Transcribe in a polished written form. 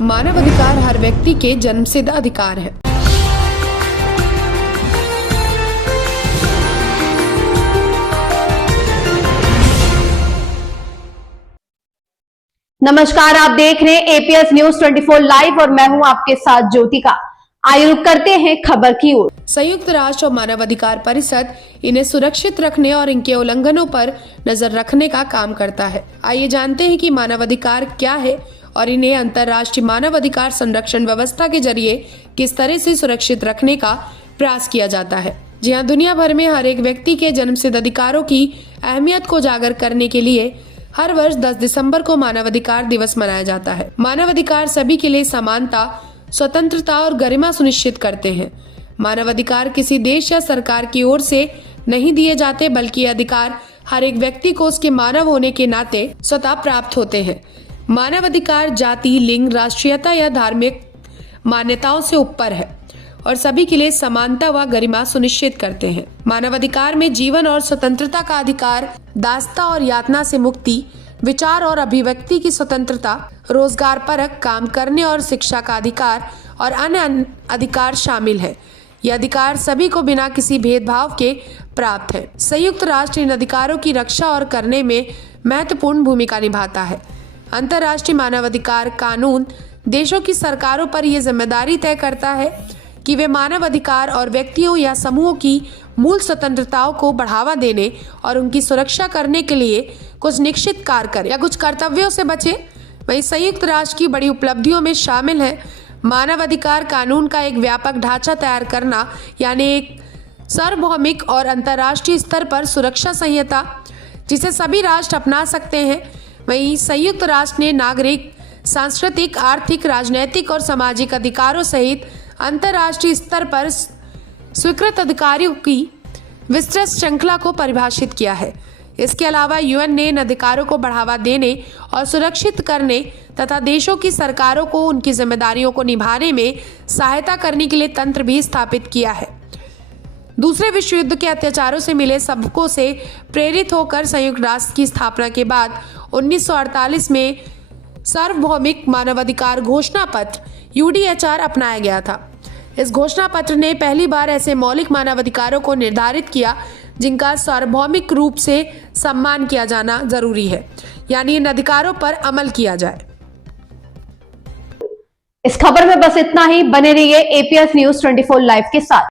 मानव अधिकार हर व्यक्ति के जन्मसिद्ध अधिकार है। नमस्कार, आप देख रहे हैं एपीएस न्यूज 24 लाइव और मैं हूं आपके साथ ज्योतिका। आइए रुक करते हैं खबर की ओर। संयुक्त राष्ट्र और मानवाधिकार परिषद इन्हें सुरक्षित रखने और इनके उल्लंघनों पर नजर रखने का काम करता है। आइए जानते हैं कि मानवाधिकार क्या है और इन्हें अंतर्राष्ट्रीय मानवाधिकार संरक्षण व्यवस्था के जरिए किस तरह से सुरक्षित रखने का प्रयास किया जाता है। जी हाँ, दुनिया भर में हर एक व्यक्ति के जन्मसिद्ध अधिकारों की अहमियत को उजागर करने के लिए हर वर्ष 10 दिसंबर को मानवाधिकार दिवस मनाया जाता है। मानवाधिकार सभी के लिए समानता, स्वतंत्रता और गरिमा सुनिश्चित करते हैं। मानवाधिकार किसी देश या सरकार की ओर से नहीं दिए जाते, बल्कि ये अधिकार हर एक व्यक्ति को उसके मानव होने के नाते स्वतः प्राप्त होते हैं। मानवाधिकार जाति, लिंग, राष्ट्रीयता या धार्मिक मान्यताओं से ऊपर है और सभी के लिए समानता व गरिमा सुनिश्चित करते हैं। मानवाधिकार में जीवन और स्वतंत्रता का अधिकार, दासता और यातना से मुक्ति, विचार और अभिव्यक्ति की स्वतंत्रता, रोजगार परक काम करने और शिक्षा का अधिकार और अन्य अधिकार शामिल है। ये अधिकार सभी को बिना किसी भेदभाव के प्राप्त है। संयुक्त राष्ट्र इन अधिकारों की रक्षा और करने में महत्वपूर्ण भूमिका निभाता है। अंतर्राष्ट्रीय मानवाधिकार कानून देशों की सरकारों पर यह जिम्मेदारी तय करता है कि वे मानव अधिकार और व्यक्तियों या समूहों की मूल स्वतंत्रताओं को बढ़ावा देने और उनकी सुरक्षा करने के लिए कुछ निश्चित कार्य करें या कुछ कर्तव्यों से बचें। वहीं संयुक्त राष्ट्र की बड़ी उपलब्धियों में शामिल है मानव अधिकार कानून का एक व्यापक ढांचा तैयार करना, यानी एक सार्वभौमिक और अंतर्राष्ट्रीय स्तर पर सुरक्षा संहिता जिसे सभी राष्ट्र अपना सकते हैं। वहीं संयुक्त राष्ट्र ने नागरिक, सांस्कृतिक, आर्थिक, राजनैतिक और सामाजिक अधिकारों सहित अंतर्राष्ट्रीय स्तर पर स्वीकृत अधिकारों की विस्तृत श्रृंखला को परिभाषित किया है। इसके अलावा यूएन ने इन अधिकारों को बढ़ावा देने और सुरक्षित करने तथा देशों की सरकारों को उनकी जिम्मेदारियों को निभाने में सहायता करने के लिए तंत्र भी स्थापित किया है। दूसरे विश्व युद्ध के अत्याचारों से मिले सबकों से प्रेरित होकर संयुक्त राष्ट्र की स्थापना के बाद 1948 में सार्वभौमिक मानवाधिकार घोषणा पत्र यूडीएचआर अपनाया गया था। इस घोषणा पत्र ने पहली बार ऐसे मौलिक मानवाधिकारों को निर्धारित किया जिनका सार्वभौमिक रूप से सम्मान किया जाना जरूरी है, यानी इन अधिकारों पर अमल किया जाए। इस खबर में बस इतना ही। बने रहिए एपीएस न्यूज 24 लाइव के साथ।